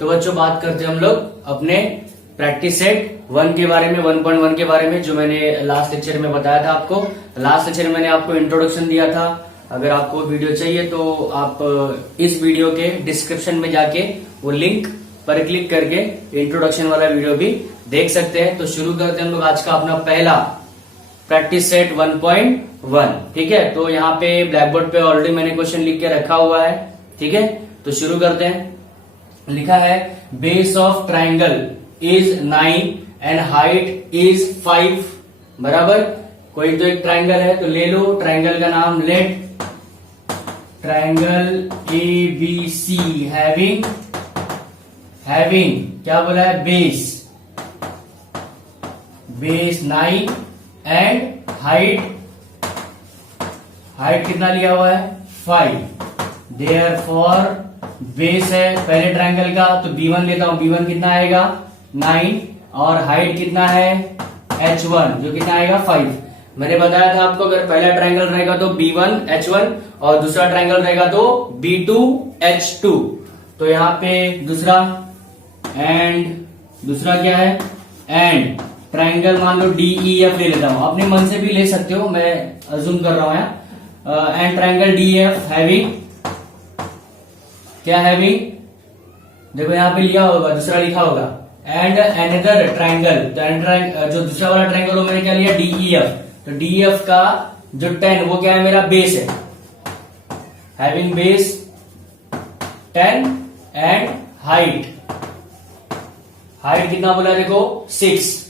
तो बच्चों बात करते हैं हम लोग अपने प्रैक्टिस सेट 1 के बारे में, 1.1 के बारे में, जो मैंने लास्ट लेक्चर में बताया था आपको। लास्ट लेक्चर में मैंने आपको इंट्रोडक्शन दिया था। अगर आपको वीडियो चाहिए तो आप इस वीडियो के डिस्क्रिप्शन में जाके वो लिंक पर क्लिक करके इंट्रोडक्शन वाला वीडियो भी देख सकते हैं। तो शुरू करते हैं हम लोग आज का अपना पहला प्रैक्टिस सेट 1.1। ठीक है, तो यहाँ पे ब्लैक बोर्ड पे ऑलरेडी मैंने क्वेश्चन लिख के रखा हुआ है। ठीक है, तो शुरू करते हैं। लिखा है base of triangle is 9 and height is 5 बराबर। कोई तो एक ट्राइंगल है तो ले लो, ट्राइंगल का नाम लेट ट्राइंगल ABC हैविंग क्या बोला है, बेस 9 एंड हाइट कितना लिया हुआ है 5। देयरफॉर बेस है पहले ट्राइंगल का तो B1 लेता हूं, B1 कितना आएगा 9 और हाइट कितना है H1 जो कितना आएगा 5। मैंने बताया था आपको अगर पहला ट्राइंगल रहेगा तो B1 H1 और दूसरा ट्राइंगल रहेगा तो B2 H2। तो यहाँ पे दूसरा क्या है एंड ट्राइंगल मान लो DEF ले लेता हूं, अपने मन से भी ले सकते हो, मैं अज्यूम कर रहा हूं यहाँ। एंड ट्राइंगल DEF हैविंग क्या हैविंग, देखो यहाँ पे लिया होगा, दूसरा लिखा होगा एंड अनदर ट्राइंगल। तो जो दूसरा वाला ट्राइंगल वो मैंने क्या लिया DEF। तो DEF का जो 10 वो क्या है मेरा बेस है, हैविंग बेस 10 एंड हाइट कितना बोला देखो 6।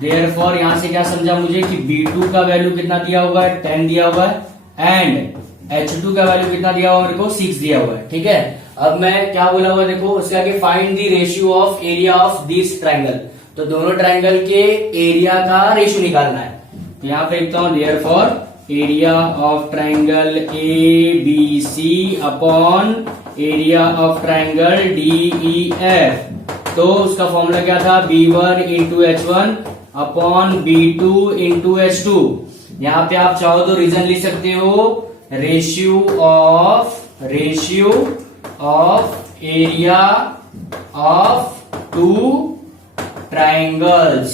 देयरफॉर यहां से क्या समझा मुझे कि B2 का वैल्यू कितना दिया हुआ है 10 दिया हुआ है एंड H2 का वैल्यू कितना दिया हुआ है मेरे को 6 दिया हुआ है। ठीक है, अब मैं क्या बोला हुआ देखो उसके आगे find the ratio of area of this triangle. तो दोनों ट्राइंगल के एरिया का रेशियो निकालना है। तो यहाँ पे लिखता हूं therefore area of triangle ABC upon area of triangle DEF। तो उसका फॉर्मूला क्या था B1 into H1 upon B2 into H2। यहाँ पे आप चाहो तो रीजन लिख सकते हो, ratio of area of two triangles.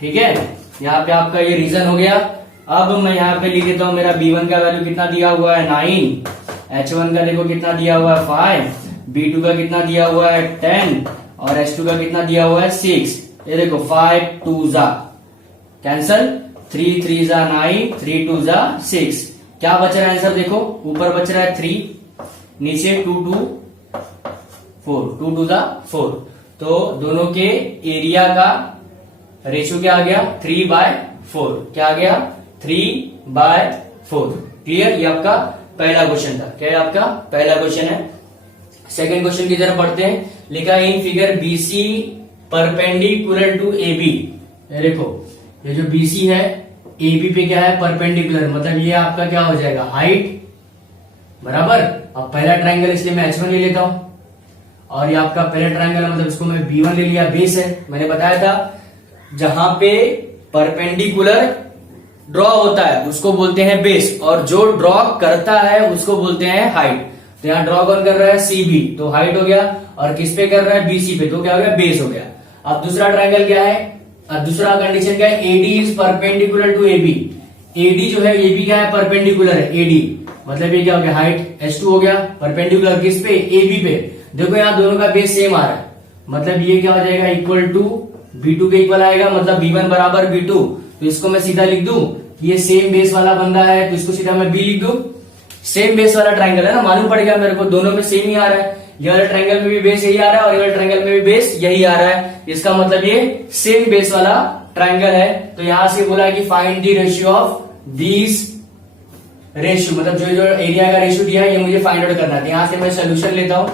ठीक है, यहाँ पे आपका ये रीजन हो गया। अब मैं यहाँ पे लिख देता हूं मेरा B1 का वैल्यू कितना दिया हुआ है 9, H1 का देखो कितना दिया हुआ है 5, B2 का कितना दिया हुआ है 10 और H2 का कितना दिया हुआ है 6। ये देखो 5 2 जा कैंसल, 3 3 जा 9, 3 2 जा 6। क्या बच रहा है आंसर देखो, ऊपर बच रहा है 3, नीचे 2 2 4, 2 2 जा 4। तो दोनों के एरिया का रेशियो क्या आ गया 3/4। क्या आ गया 3/4। क्लियर, ये आपका पहला क्वेश्चन था। क्या है आपका पहला क्वेश्चन है। सेकंड क्वेश्चन की तरफ पढ़ते हैं। लिखा in figure BC perpendicular to AB। देखो ये जो BC है AB पे क्या है परपेंडिकुलर, मतलब ये आपका क्या हो जाएगा हाइट बराबर। अब पहला ट्राइंगल इसलिए मैं H1 ले लेता हूं और ये आपका पहला ट्राइंगल मतलब इसको मैं B1 ले लिया, बेस है। मैंने बताया था जहां पे परपेंडिकुलर ड्रॉ होता है उसको बोलते हैं बेस और जो ड्रॉ करता है उसको बोलते हैं हाइट। तो यहाँ ड्रॉ कौन कर रहा है CB, तो हाइट हो गया, और किस पे कर रहा है BC पे, तो क्या हो गया बेस हो गया। अब दूसरा ट्राइंगल क्या है, दूसरा कंडीशन क्या है AD is perpendicular to AB। AD जो है AB क्या है परपेंडिकुलर है AD, मतलब ये क्या हो गया हाइट H2 हो गया, परपेंडिकुलर किस पे AB पे। देखो यहाँ दोनों का बेस सेम आ रहा है, मतलब ये क्या हो जाएगा इक्वल टू B2 के इक्वल आएगा, मतलब B1 बराबर B2। तो इसको मैं सीधा लिख दूं कि ये सेम बेस वाला बंदा है, तो इसको सीधा मैं B लिख दूं। सेम बेस वाला ट्राइंगल है ना, मालूम पड़ गया मेरे को, दोनों में सेम ही आ रहा है। ये वाले ट्राइंगल में भी बेस यही आ रहा है और ये वाले ट्राइंगल में भी बेस यही आ रहा है, इसका मतलब ये सेम बेस वाला ट्राइंगल है। तो यहां से बोला कि find the ratio of this ratio, मतलब जो एरिया का रेशियो दिया है ये मुझे फाइंड आउट करना है। यहां से मैं सोल्यूशन लेता हूं।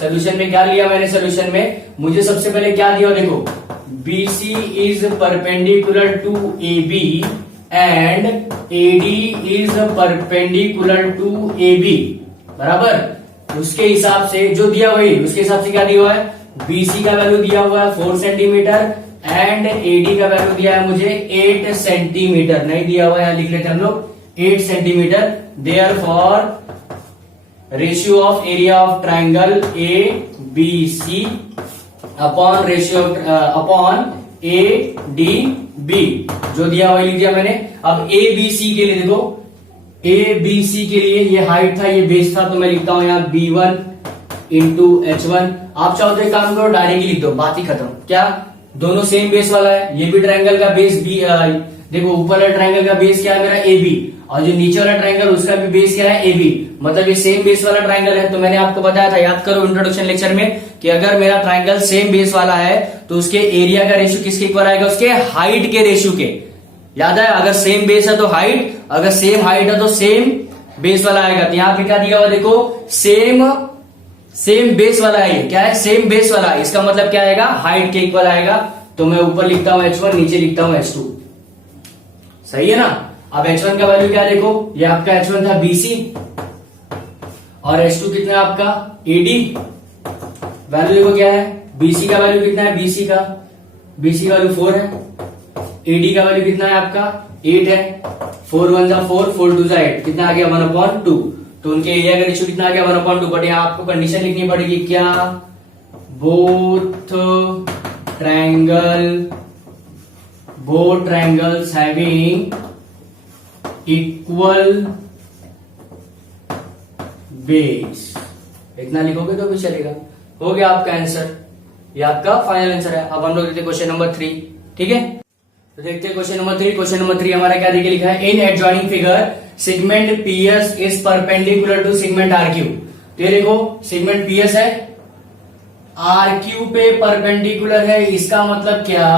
सोल्यूशन में क्या लिया मैंने, सोल्यूशन में मुझे सबसे पहले क्या दिया देखो, BC is perpendicular to AB and AD is perpendicular to AB बराबर। उसके हिसाब से जो दिया वही, उसके हिसाब से क्या दिया हुआ है, BC का वैल्यू दिया हुआ है 4 सेंटीमीटर एंड AD का वैल्यू दिया है मुझे 8 सेंटीमीटर, नहीं दिया हुआ है, यहां लिख लेते हैं हम लोग 8 centimetre. Therefore ratio of area of triangle A B C upon ratio upon A D B, जो दिया वही लिख दिया मैंने। अब ए बी सी के लिए देखो, ए बी सी के लिए ये हाइट था, ये बेस था, तो मैं लिखता हूं यहां B1 इंटू H1। आप चाहो तो एक काम करो, डायरेक्टली लिख दो, बात ही खत्म। क्या दोनों सेम बेस वाला है? ये भी ट्राइंगल का बेस बी, देखो ऊपर वाला ट्राइंगल का बेस क्या है मेरा AB, और जो नीचे वाला ट्राइंगल उसका भी बेस क्या है AB, मतलब ये सेम बेस वाला ट्राइंगल है। तो मैंने आपको बताया था, याद करो इंट्रोडक्शन लेक्चर में, कि अगर मेरा ट्राइंगल सेम बेस वाला है तो उसके एरिया का रेशियो किसके इक्वल आएगा? उसके हाइट के रेशियो के। याद है, अगर सेम बेस है तो हाइट, अगर सेम हाइट है तो सेम बेस वाला आएगा। तो यहाँ पे क्या दिया हुआ देखो, सेम बेस वाला है। ये क्या है? सेम बेस वाला। इसका मतलब क्या आएगा? हाइट के इक्वल आएगा। तो मैं ऊपर लिखता हूं H1, नीचे लिखता हूं H2। सही है ना? अब H1 का वैल्यू क्या देखो, ये आपका H1 था BC, और H2 कितना है आपका AD। वैल्यू देखो क्या है, BC का वैल्यू कितना है, BC का वैल्यू 4 है, AD का वैल्यू कितना है आपका 8 है। 4 1 जा 4, 4 2 जा 8, कितना आ गया 1/2। तो उनके एरिया का रेशियो कितना आ गया 1/2। बट यहाँ आपको कंडीशन लिखनी पड़ेगी, क्या? Both triangles having equal base. इतना लिखोगे तो भी चलेगा। हो गया आपका आंसर, ये आपका फाइनल आंसर है। अब हम लोग देखते हैं क्वेश्चन नंबर 3। ठीक है, तो देखते हैं क्वेश्चन नंबर 3। क्वेश्चन नंबर 3 हमारा क्या देखिए लिखा है, in adjoining figure segment PS is perpendicular to segment RQ। तो ये देखो सेगमेंट PS है, RQ पे परपेंडिकुलर है। इसका मतलब क्या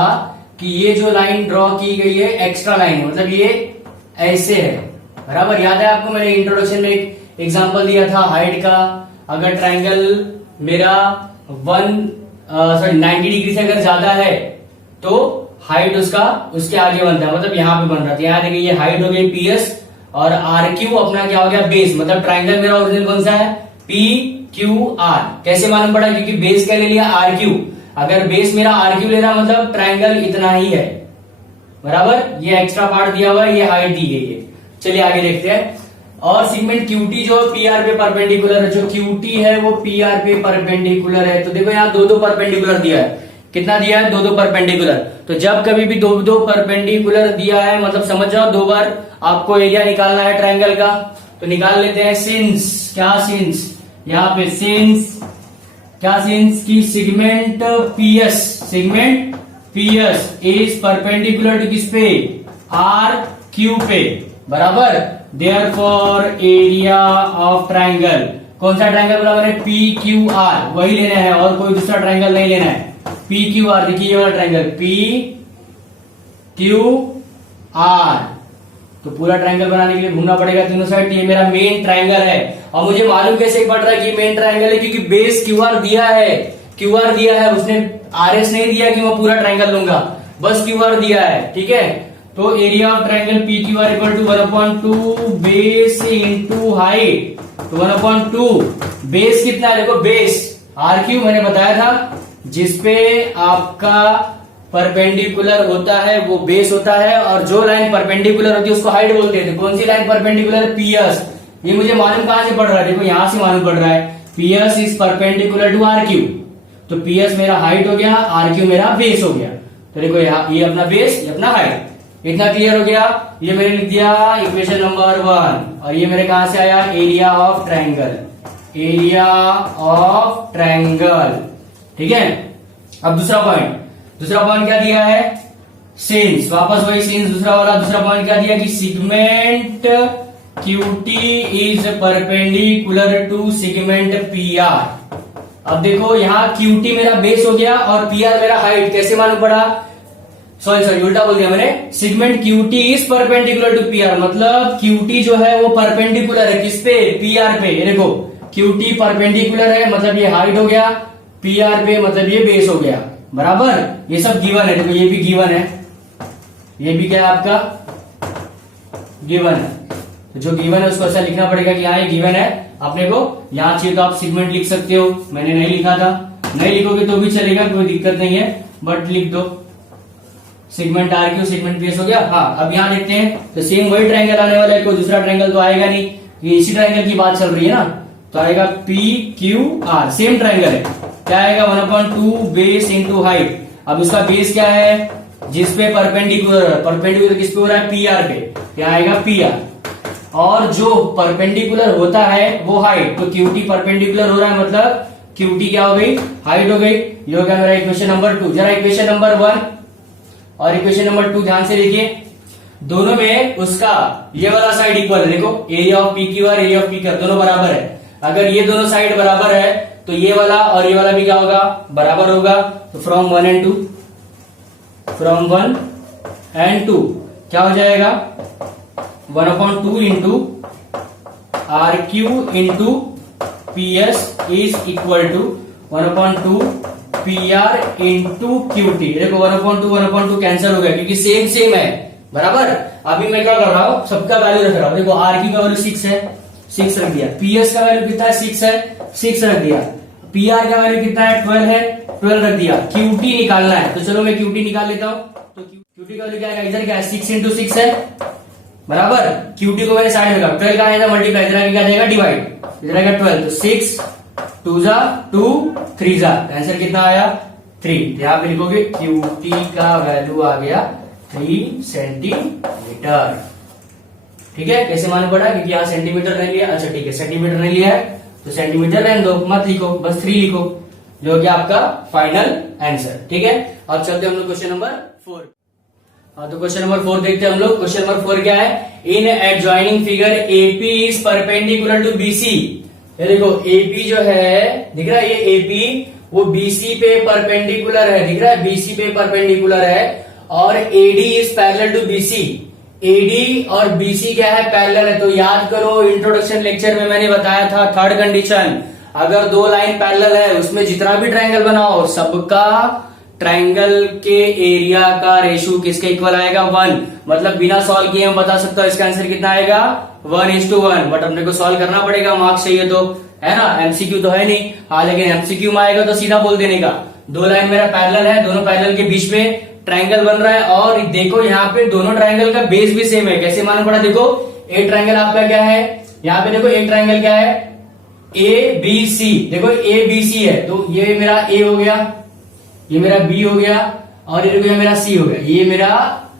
कि ये जो लाइन ड्रॉ की गई है एक्स्ट्रा लाइन है, मतलब ये ऐसे है, बराबर। याद है आपको, मैंने इंट्रोडक्शन में एक एग्जांपल दिया था हाइट का। अगर ट्राइंगल मेरा 90 डिग्री से अगर ज्यादा है तो हाइट उसका उसके आगे बनता है, मतलब यहाँ पे बन रहा था। यहाँ देखिए ये हाइट हो गई PS, और RQ अपना क्या हो गया बेस, मतलब ट्राइंगल मेरा ओरिजिनल कौन सा है PQR। कैसे मालूम पड़ा? क्योंकि बेस क्या ले लिया RQ। अगर बेस मेरा RQ ले रहा मतलब ट्राइंगल इतना ही है, बराबर। ये एक्स्ट्रा पार्ट दिया हुआ है, ये हाइट दी गई है। चलिए आगे देखते हैं। और सेगमेंट QT जो PR पे परपेंडिकुलर है, जो QT है वो PR पे परपेंडिकुलर है। तो देखो यहाँ दो परपेंडिकुलर दिया है। कितना दिया है? दो परपेंडिकुलर। तो जब कभी भी दो परपेंडिकुलर दिया है, मतलब समझ जाओ 2 बार आपको एरिया निकालना है ट्राइंगल का। तो निकाल लेते हैं। सिंस, क्या सिंस, यहाँ पे सिंस, क्या सिंस की segment PS is perpendicular to किस पे? RQ पे, बराबर। देयरफॉर एरिया ऑफ ट्राइंगल, कौन सा ट्राइंगल बोला मैंने? PQR, वही लेना है और कोई दूसरा ट्राइंगल नहीं लेना है। PQR, देखिए ये वाला ट्राइंगल PQR। तो पूरा ट्राइंगल बनाने के लिए घूमना पड़ेगा तीनों साइड। ये मेरा मेन ट्राइंगल है, और मुझे मालूम कैसे पड़ रहा है कि मेन ट्राइंगल है, क्योंकि बेस QR दिया है। उसने RS नहीं दिया कि मैं पूरा ट्राइंगल लूंगा, बस QR दिया है। ठीक है, तो area of triangle PQR equal to 1/2 base into height. तो 1/2 बेस कितना है? देखो बेस RQ मैंने बताया था, जिसपे आपका परपेंडिकुलर होता है वो बेस होता है, और जो लाइन परपेंडिकुलर होती है उसको हाइट बोलते हैं। कौन सी लाइन परपेंडिकुलर? PS। ये मुझे मालूम कहां से पड़ रहा है? देखो यहां से मालूम पड़ रहा है, PS is perpendicular to RQ। तो PS मेरा हाइट हो गया, RQ मेरा बेस हो गया। तो देखो ये अपना बेस, ये अपना हाइट। इतना क्लियर हो गया। ये मैंने लिख दिया इक्वेशन नंबर 1, और ये मेरे कहां से आया? Area of triangle. ठीक है, अब दूसरा पॉइंट क्या दिया है? सिंस, वापस वही सिंस दूसरा पॉइंट क्या दिया कि segment QT is perpendicular to segment PR। अब देखो यहाँ QT मेरा बेस हो गया और PR मेरा हाइट। कैसे मालूम पड़ा? सॉरी उल्टा बोल दिया मैंने। Segment QT is perpendicular to PR, मतलब QT जो है वो परपेंडिकुलर है किस पे? PR पे। ये देखो QT परपेंडिकुलर है, मतलब ये हाइट हो गया, PR पे मतलब ये बेस हो गया, बराबर। ये सब गिवन है। देखो ये भी गिवन है, ये भी क्या है आपका गिवन है। तो जो गिवन है उसको ऐसा लिखना पड़ेगा कि हाँ ये गिवन है। अपने को यहाँ चाहिए तो आप सेगमेंट लिख सकते हो, मैंने नहीं लिखा था। नहीं लिखोगे तो भी चलेगा, कोई दिक्कत नहीं है, बट लिख दो। सेगमेंट RQ सेगमेंट PS हो गया। हाँ, अब यहाँ देखते हैं। तो सेम वही ट्राइंगल आने वाला है, कोई दूसरा ट्राइंगल तो आएगा नहीं, ये इसी ट्राइंगल की बात चल रही है ना। तो आएगा P Q R, same triangle है, क्या आएगा 1/2 बेस इंटू हाइट। अब उसका बेस क्या है, जिसपे परपेंडिकुलर किस पे हो रहा है, पी आर पे, क्या आएगा पी आर, और जो परपेंडिकुलर होता है वो हाइट, तो क्यूटी परपेंडिकुलर हो रहा है, मतलब क्यूटी क्या हो गई, हाइट हो गई। ये हो गया मेरा इक्वेशन नंबर 2। जरा इक्वेशन नंबर 1 और इक्वेशन नंबर 2 ध्यान से देखिए, दोनों में उसका ये वाला साइड इक्वल है, देखो area of P Q R, area of P Q R दोनों बराबर है। अगर ये दोनों साइड बराबर है तो ये वाला और ये वाला भी क्या होगा, बराबर होगा। तो फ्रॉम 1 and 2, फ्रॉम 1 and 2 क्या हो जाएगा, 1/2 into R Q into P S is equal to 1/2 P R into Q T. देखो 1/2 कैंसिल हो गया क्योंकि सेम सेम है, बराबर। अभी मैं क्या कर रहा हूं, सबका वैल्यू रख रहा हूं। देखो आर की का वैल्यू 6 है, 6 रख दिया। पीएस का वैल्यू कितना है, 6 है, 6 रख दिया। पीआर का वैल्यू कितना है, 12 है, 12 रख दिया। क्यूटी निकालना है, तो चलो मैं क्यूटी निकाल लेता हूं। तो क्यूटी का वैल्यू क्या है, इधर क्या है 6 इंटू 6 है, बराबर। क्यूटी को मैंने साइड में रखा, 12 का आएगा मल्टीप्लाई, इधर क्या जाएगा डिवाइड, इधर आएगा 12, तो 6 2 जा 2 3 जा, आंसर कितना आया 3। यहां पे लिखोगे क्यूटी का वैल्यू आ गया 3 सेंटीमीटर। ठीक है, कैसे मालूम पड़ा, क्योंकि यहाँ सेंटीमीटर नहीं लिया। अच्छा ठीक है, सेंटीमीटर नहीं लिया है तो सेंटीमीटर रहने दो, मत लिखो, बस 3 लिखो, जो कि आपका फाइनल आंसर। ठीक है, अब चलते हम लोग क्वेश्चन नंबर 4। तो क्वेश्चन नंबर 4 देखते हैं हम लोग। क्वेश्चन नंबर 4 क्या है, in adjoining figure AP is perpendicular to BC. ये देखो एपी जो है, दिख रहा है ये एपी, वो बीसी पे परपेंडिकुलर है, दिख रहा है बीसी पे परपेंडिकुलर है, और AD is parallel to BC. AD और बीसी क्या है, पैरेलल है। तो याद करो इंट्रोडक्शन लेक्चर में मैंने बताया था थर्ड कंडीशन, अगर दो लाइन पैरेलल है उसमें जितना भी ट्रायंगल बनाओ सबका ट्रायंगल के एरिया का रेशियो किसके इक्वल आएगा, 1। मतलब बिना सॉल्व किए हम बता सकते हो इसका आंसर कितना आएगा 1:1। बट अपने को सॉल्व करना पड़ेगा, मार्क्स चाहिए तो, है ना, एमसीक्यू तो है नहीं। हाँ, लेकिन एमसीक्यू में आएगा तो सीधा बोल देने का, दो लाइन मेरा पैरेलल है, दोनों पैरेलल के बीच में ट्रायंगल बन रहा है, और देखो यहाँ पे दोनों ट्रायंगल का बेस भी सेम है। कैसे मालूम पड़ा, देखो एक ट्रायंगल आपका क्या है, यहाँ पे देखो एक ट्रायंगल क्या है, ए बी सी। देखो ए बी सी है, तो ये मेरा ए हो गया, ये मेरा बी हो गया, और ये मेरा सी हो गया, ये मेरा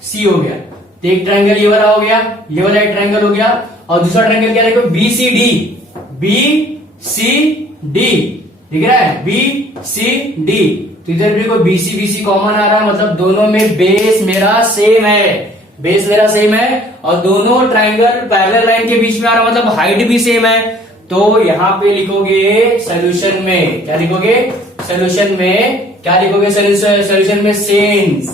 सी हो गया। तो एक ट्रायंगल ये वाला हो गया, ये वाला एक ट्रायंगल हो गया, और दूसरा ट्रायंगल क्या, देखो B C D, B C D, दिख रहा है बी सी डी। तो इधर भी कोई बीसी बीसी कॉमन आ रहा है, मतलब दोनों में बेस मेरा सेम है, बेस मेरा सेम है, और दोनों ट्रायंगल पैरेलल लाइन के बीच में आ रहा है, मतलब हाइट भी सेम है। तो यहाँ पे लिखोगे सोल्यूशन में, क्या लिखोगे सोल्यूशन में, क्या लिखोगे सोल्यूशन में, since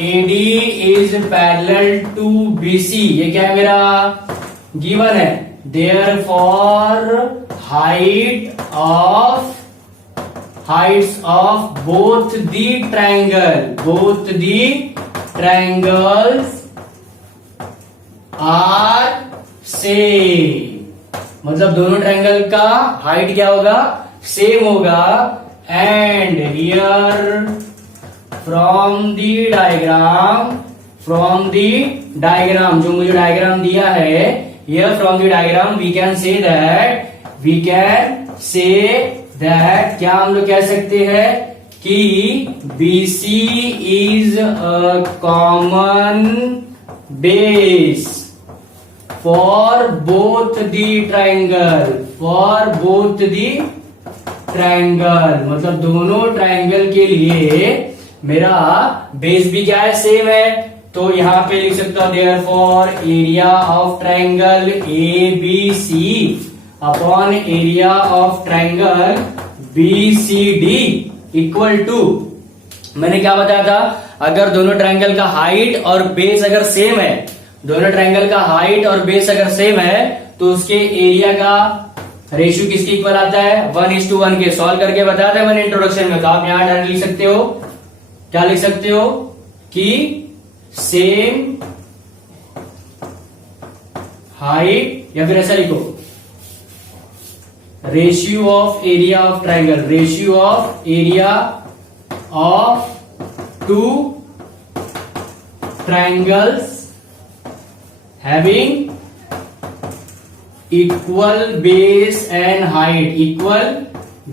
AD is parallel to BC, ये क्या है मेरा गिवन है, therefore heights of both the triangles are same। मतलब दोनों ट्रायंगल का हाइट क्या होगा, सेम होगा। And here from the diagram, जो मुझे डायग्राम दिया है, here from the diagram we can that क्या हम लोग कह सकते हैं कि BC is a common base for both the triangle, मतलब दोनों ट्रायंगल के लिए मेरा बेस भी क्या है, सेम है। तो यहां पे लिख सकता हूं therefore area of triangle ABC upon area of triangle BCD equal to, मैंने क्या बताया था, अगर दोनों ट्रायंगल का हाइट और बेस अगर सेम है, दोनों ट्रायंगल का हाइट और बेस अगर सेम है, तो उसके एरिया का रेशियो किसके इक्वल आता है, 1:1 के। सॉल्व करके बताया था मैंने इंट्रोडक्शन में, तो आप यहां डायरेक्ट लिख सकते हो, क्या लिख सकते हो कि सेम हाइट, या फिर ऐसा लिखो ratio of area of triangle, ratio of area of two triangles having equal base and height, equal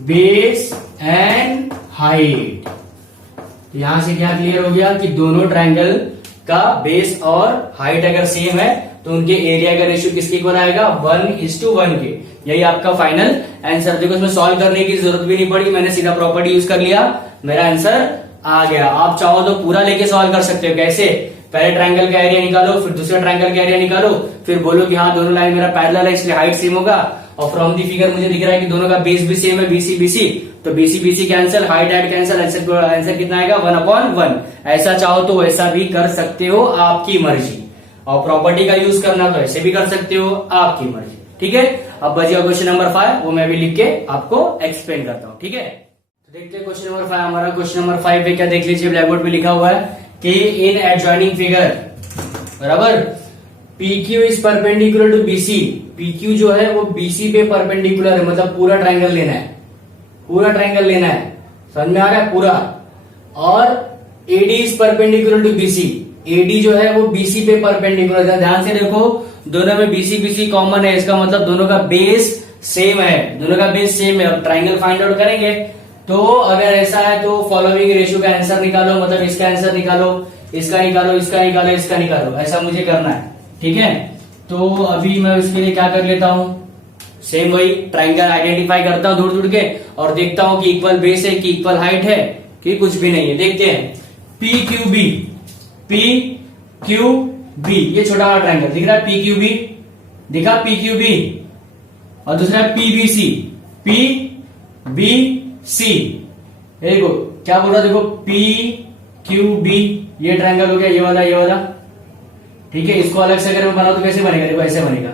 base and height. तो यहां से क्या क्लियर हो गया कि दोनों ट्रायंगल का बेस और हाइट अगर सेम है तो उनके एरिया का रेशियो किसके इक्वल आएगा, 1:1 के। यही आपका फाइनल आंसर। देखो इसमें सॉल्व करने की जरूरत भी नहीं पड़ी, मैंने सीधा प्रॉपर्टी यूज कर लिया, मेरा आंसर आ गया। आप चाहो तो पूरा लेके सॉल्व कर सकते हो। कैसे, पहले ट्रायंगल का एरिया निकालो, फिर दूसरे ट्रायंगल का एरिया निकालो, फिर बोलो कि हाँ दोनों लाइन मेरा पैरेलल है इसलिए हाइट सेम होगा, और फ्रॉम दी फिगर मुझे दिख रहा है कि दोनों का बेस भी सेम है, बीसी बीसी, तो BC BC cancel, height height cancel, answer कितना आएगा 1/1। ऐसा चाहो तो वैसा भी कर सकते हो, आपकी मर्जी। और प्रॉपर्टी का यूज करना तो ऐसे भी कर सकते हो, आपकी मर्जी। ठीक है, अब बचिए क्वेश्चन नंबर 5, वो मैं भी लिख के आपको एक्सप्लेन करता हूँ। ठीक है, तो देखते हैं क्वेश्चन नंबर 5। हमारा क्वेश्चन नंबर 5 पे क्या देख लीजिए, ब्लैक बोर्ड पे लिखा हुआ है कि इन एडजॉइनिंग फिगर बराबर PQ is perpendicular to BC। PQ जो है वो BC पे परपेंडिकुलर है, मतलब पूरा ट्रायंगल लेना है, पूरा ट्रायंगल लेना है, समझ में आ रहा है पूरा। और AD is perpendicular to BC, AD जो है वो BC पे परपेंडिकुलर है। ध्यान से देखो, दोनों में BC BC कॉमन है, इसका मतलब दोनों का बेस सेम है, दोनों का बेस सेम है। अब ट्रायंगल फाइंड आउट करेंगे, तो अगर ऐसा है तो फॉलोइंग रेशियो का आंसर निकालो, मतलब इसका आंसर निकालो, इसका निकालो, इसका निकालो, इसका निकालो, ऐसा मुझे करना है। ठीक है, तो अभी मैं उसके लिए क्या कर लेता हूं, सेम वही ट्रायंगल आइडेंटिफाई करता हूं दूर दूर के, और देखता हूं कि इक्वल बेस है कि इक्वल हाइट है कि कुछ भी नहीं है। देखते हैं, PQB, PQB, ये छोटा वाला ट्रायंगल दिख रहा है, PQB दिखा, PQB, और दूसरा PBC, PBC, देखो क्या बोल रहा, देखो PQB, ये ट्रायंगल हो गया, ये वाला, ये वाला। ठीक है, इसको अलग से अगर मैं बनाऊं तो कैसे बनेगा, देखो ऐसे बनेगा,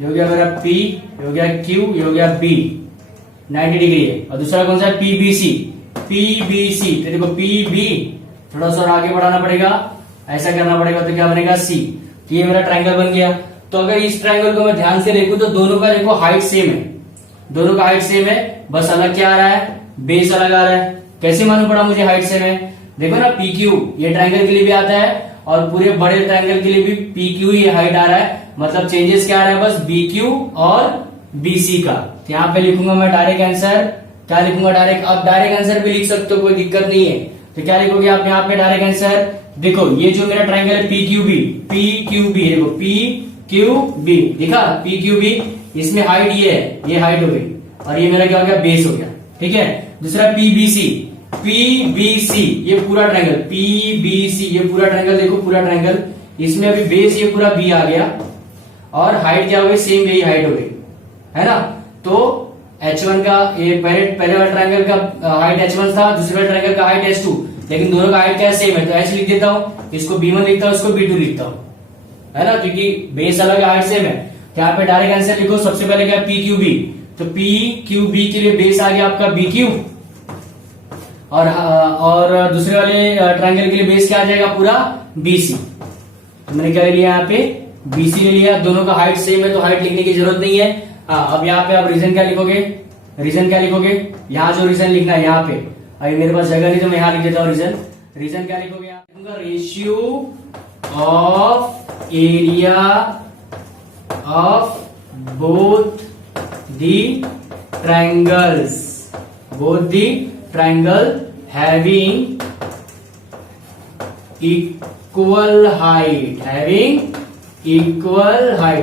ये हो गया मेरा P, ये हो गया Q, ये हो गया B, 90 डिग्री है। और दूसरा कौन सा है, PBC, PBC, तो देखो PB, थोड़ा सा और आगे बढ़ाना पड़ेगा, ऐसा करना पड़ेगा, तो क्या बनेगा C। तो ये मेरा ट्रायंगल बन गया। तो अगर इस ट्रायंगल को मैं ध्यान से देखूं तो दोनों का देखो हाइट सेम है, दोनों का हाइट सेम है, बस अलग क्या आ रहा है, बेस अलग आ रहा है। कैसे मालूम पड़ा मुझे हाइट सेम है, देखो ना PQ ये ट्रायंगल के लिए भी आता है और पूरे बड़े ट्रायंगल के लिए भी PQ ही हाइट आ रहा है, मतलब चेंजेस क्या आ रहा है, बस BQ और BC का। तो यहाँ पे लिखूंगा मैं डायरेक्ट आंसर, क्या लिखूंगा डायरेक्ट, आप डायरेक्ट आंसर भी लिख सकते हो, कोई दिक्कत नहीं है। तो क्या लिखोगे आप यहाँ पे डायरेक्ट आंसर, देखो ये जो मेरा ट्रायंगल है PQB, देखो PQB दिखा, PQB, इसमें हाइट ये है, ये हाइट हो गई, और ये मेरा क्या हो गया, बेस हो गया। ठीक है, दूसरा PBC, ये पूरा ट्रायंगल, PBC, ये पूरा ट्रायंगल, देखो पूरा ट्रायंगल, इसमें अभी बेस ये पूरा B आ गया, और हाइट क्या हो गई, सेम यही हाइट हो गई, है ना। तो H1 का, ये पहले वाले ट्रायंगल का हाइट H1 था, दूसरे वाले ट्रायंगल का हाइट H2, लेकिन दोनों का हाइट क्या सेम है, तो H लिख देता हूं, इसको B1 लिखता हूं, इसको B2 लिखता हूं, है ना, क्योंकि बेस अलग हाइट सेम है। तो यहाँ पे डायरेक्ट आंसर लिखो, सबसे पहले क्या, PQB, तो PQB के लिए बेस आ गया आपका BQ, और दूसरे वाले ट्रायंगल के लिए बेस क्या आ जाएगा, पूरा BC। तो मैंने क्या ले लिया, यहाँ पे BC ले लिया, दोनों का हाइट सेम है तो हाइट लिखने की जरूरत नहीं है। अब यहाँ पे आप रीजन क्या लिखोगे, रीजन क्या लिखोगे, यहाँ जो रीजन लिखना है यहाँ पे, अभी मेरे पास जगह नहीं तो मैं यहाँ लिख देता हूँ रीजन। रीजन क्या लिखोगे, ratio of area of both the triangles, both the triangle having equal height,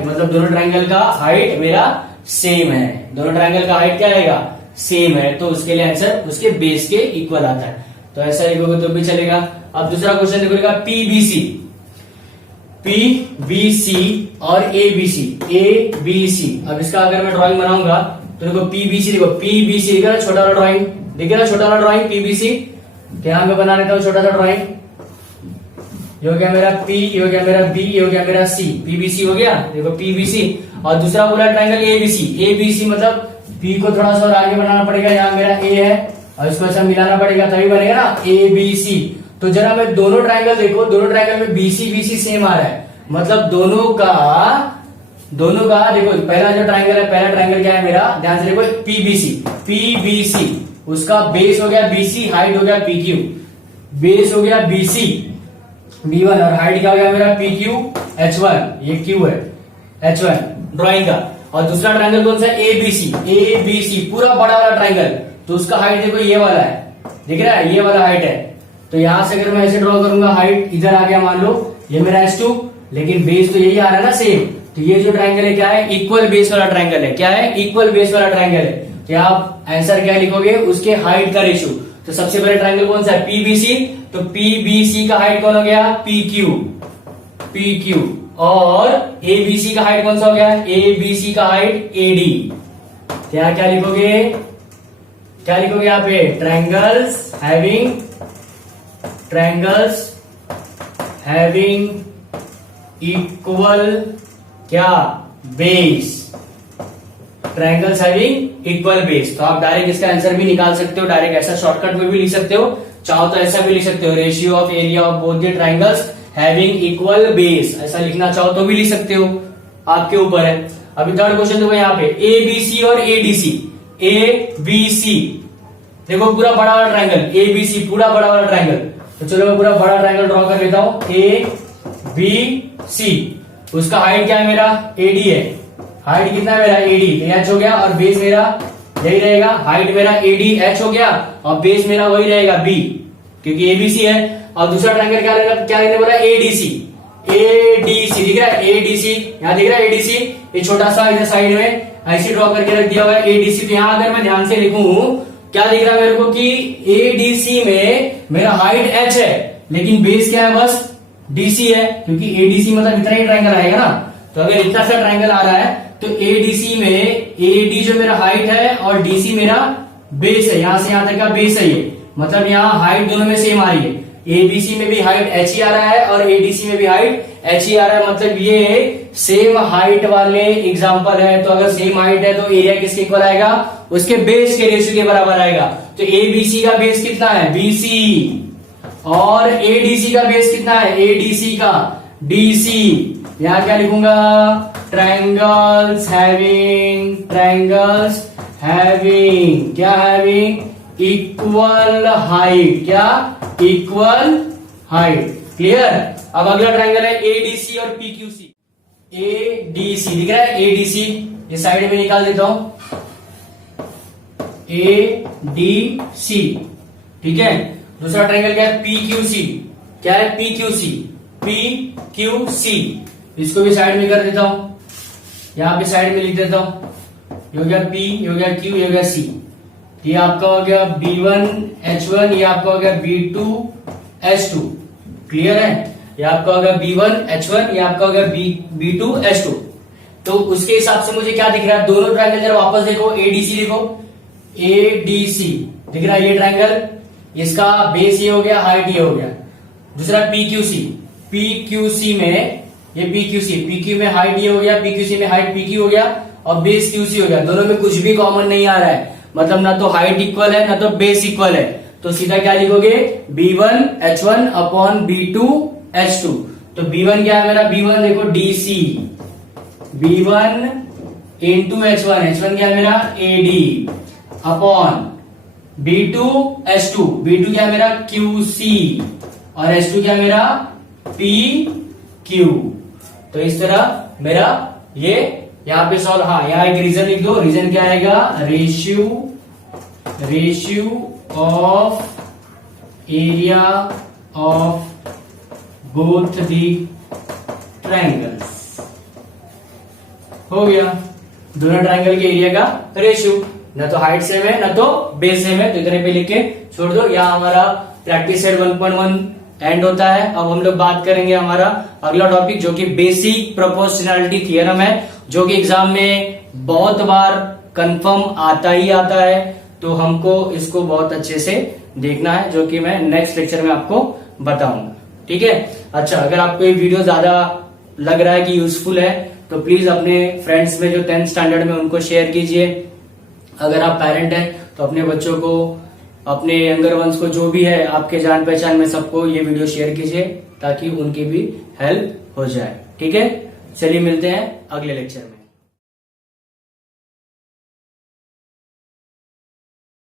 मतलब दोनों ट्रायंगल का हाइट मेरा सेम है, दोनों ट्रायंगल का हाइट क्या रहेगा, सेम है, तो उसके लिए आंसर उसके बेस के इक्वल आता है। तो ऐसा लिखोगे तो भी चलेगा। अब दूसरा क्वेश्चन देखोगे PBC और ABC। अब इसका अगर मैं ड्राइंग बनाऊंगा तो देखो PBC, देखो PBC दिख रहा, छोटा वाला ड्राइंग दिख रहा, छोटा वाला ड्राइंग PBC, यहाँ पे बना लेता हूँ छोटा सा ड्राइंग। ये हो गया मेरा P, ये हो गया मेरा B, ये हो गया मेरा C, PBC हो गया, देखो PBC। और दूसरा पूरा ट्रायंगल ABC, मतलब P को थोड़ा सा और आगे बनाना पड़ेगा, यहाँ मेरा A है और इसको ऐसा मिलाना पड़ेगा तभी बनेगा ना ABC। तो जरा मैं दोनों ट्रायंगल देखो, दोनों ट्रायंगल में BC सेम आ रहा है, मतलब दोनों का देखो पहला जो ट्रायंगल है, पहला ट्रायंगल क्या है मेरा, ध्यान से देखो PBC, उसका बेस हो गया BC, हाइट हो गया PQ, बेस हो गया BC B1 और हाइट क्या हो गया मेरा PQ H1, ये Q है H1 ड्राइंग का। और दूसरा ट्रायंगल कौन सा है, एबीसी, एबीसी पूरा बड़ा वाला ट्रायंगल, तो उसका हाइट देखो ये वाला है, दिख रहा है, ये वाला हाइट है। तो यहां से अगर मैं ऐसे ड्रॉ करूंगा, हाइट इधर आ गया, मान लो ये मेरा S2, लेकिन बेस तो यही आ रहा है ना सेम। तो ये जो ट्रायंगल है क्या है, इक्वल बेस वाला ट्रायंगल है। क्या है, इक्वल बेस वाला ट्रायंगल है। तो आप आंसर क्या लिखोगे, उसके हाइट का रेशियो। तो सबसे पहले ट्रायंगल कौन सा है, पीबीसी, तो पीबीसी का हाइट कौन हो गया, पीक्यू, पीक्यू। और एबीसी का हाइट कौन सा हो गया, एबीसी का हाइट एडी। क्या क्या लिखोगे, क्या लिखोगे यहाँ पे, ट्रायंगल्स हैविंग इक्वल क्या, base, triangles having equal base. तो आप डायरेक्ट इसका आंसर भी निकाल सकते हो, डायरेक्ट ऐसा शॉर्टकट में भी लिख सकते हो, चाहो तो ऐसा भी लिख सकते हो, ratio of area of both the triangles having equal base, ऐसा लिखना चाहो तो भी लिख सकते हो, आपके ऊपर है। अभी थर्ड क्वेश्चन देखो यहाँ पे, एबीसी और एडीसी, एबीसी देखो पूरा बड़ा वाला ट्रायंगल, एबीसी पूरा बड़ा वाला ट्रायंगल। तो चलो मैं पूरा बड़ा ट्रायंगल ड्रॉ कर लेता हूं, ए बी सी, उसका हाइट क्या है मेरा, एडी है, हाइट कितना है मेरा, एडी, एच हो गया, और बेस मेरा यही रहेगा, हाइट मेरा एडी एच हो गया, और बेस मेरा वही रहेगा बी, क्योंकि एबीसी है। और दूसरा ट्रायंगल क्या लेने बोला, एडीसी, एडीसी दिख रहा है, एडीसी यहाँ दिख रहा है, एडीसी, ये छोटा सा इधर साइड में ऐसे ड्रॉ करके रख दिया हुआ है एडीसी। तो यहाँ अगर मैं ध्यान से लिखूं, क्या दिख रहा है मेरे को कि एडीसी में मेरा हाइट एच है, लेकिन बेस क्या है, बस डीसी है, क्योंकि एडीसी मतलब इतना ही ट्रायंगल आएगा ना। तो अगर इतना सा ट्रायंगल आ रहा है, तो एडीसी में एडी जो मेरा हाइट है और डीसी मेरा बेस है, यहां से यहां तक का बेस है ये, मतलब यहाँ हाइट दोनों में सेम आ रही है। एबीसी में भी हाइट एच ही आ रहा है और एडीसी में भी हाइट एच ही आ रहा है, मतलब ये सेम हाइट वाले एग्जाम्पल है। तो अगर सेम हाइट है तो एरिया किसके इक्वल आएगा, उसके बेस के रेशियो के बराबर आएगा। तो एबीसी का बेस कितना है, बीसी, और एडीसी का बेस कितना है, एडीसी का डीसी। यहां क्या लिखूंगा, ट्रायंगल्स हैविंग क्या, हैविंग इक्वल हाइट, क्या, इक्वल हाइट। क्लियर। अब अगला ट्रायंगल है एडीसी और पीक्यूसी, एडीसी दिख रहा है, एडीसी ये साइड में निकाल देता हूं, एडीसी, ठीक है। दूसरा ट्रायंगल क्या है, पीक्यूसी, क्या है, पीक्यूसी, पीक्यूसी, इसको भी साइड में कर देता हूं, यहां पे साइड में लिख देता हूं, ये हो गया P, ये हो गया Q, ये हो गया C। ये आपका हो गया B1 H1, ये आपका हो गया B2 H2। क्लियर है, ये आपका हो गया B1 H1, ये आपका हो गया B2 H2। तो उसके हिसाब से मुझे क्या दिख रहा है, दोनों ट्रायंगल जरा वापस देखो, ADC लिखो, ADC दिख रहा है ये ट्रायंगल, इसका बेस ये हो गया, हाइट ये हो गया। दूसरा PQC, PQC में ये PQ में हाइट ये हो गया, PQC में हाइट PQ हो गया, और बेस QC हो गया। दोनों में कुछ भी कॉमन नहीं आ रहा है, मतलब ना तो हाइट इक्वल है ना तो बेस इक्वल है। तो सीधा क्या लिखोगे, B1 H1 upon B2 H2। तो B1 क्या है मेरा, B1 देखो DC, B1 into H1, H1 क्या है मेरा AD, upon B2 H2, B2 क्या है मेरा QC, और H2 क्या है मेरा PQ। तो इस तरह मेरा ये यहां पे सॉल्व, हाँ यहाँ एक रीजन लिख दो, रीजन क्या आएगा, ratio of area of both the triangles. हो गया, दोनों ट्रायंगल के एरिया का रेशियो, ना तो हाइट सेम है ना तो बेस सेम है, तो इतने पे लिख के छोड़ दो। यहाँ हमारा प्रैक्टिस सेट 1.1 एंड होता है। अब हम लोग बात करेंगे हमारा अगला टॉपिक, जो कि बेसिक प्रोपोर्शनैलिटी थ्योरम है, जो कि एग्जाम में बहुत बार कंफर्म आता ही आता है। तो हमको इसको बहुत अच्छे से देखना है, जो कि मैं नेक्स्ट लेक्चर में आपको बताऊंगा, ठीक है। अच्छा, अगर आपको ये वीडियो ज्यादा लग रहा है कि यूजफुल है, तो प्लीज अपने फ्रेंड्स में जो 10th स्टैंडर्ड में उनको शेयर कीजिए। अगर आप पेरेंट हैं तो अपने बच्चों को, अपने यंगर वंस को, जो भी है आपके जान पहचान में, सबको ये वीडियो शेयर कीजिए, ताकि उनकी भी हेल्प हो जाए, ठीक है। चलिए मिलते हैं अगले लेक्चर में।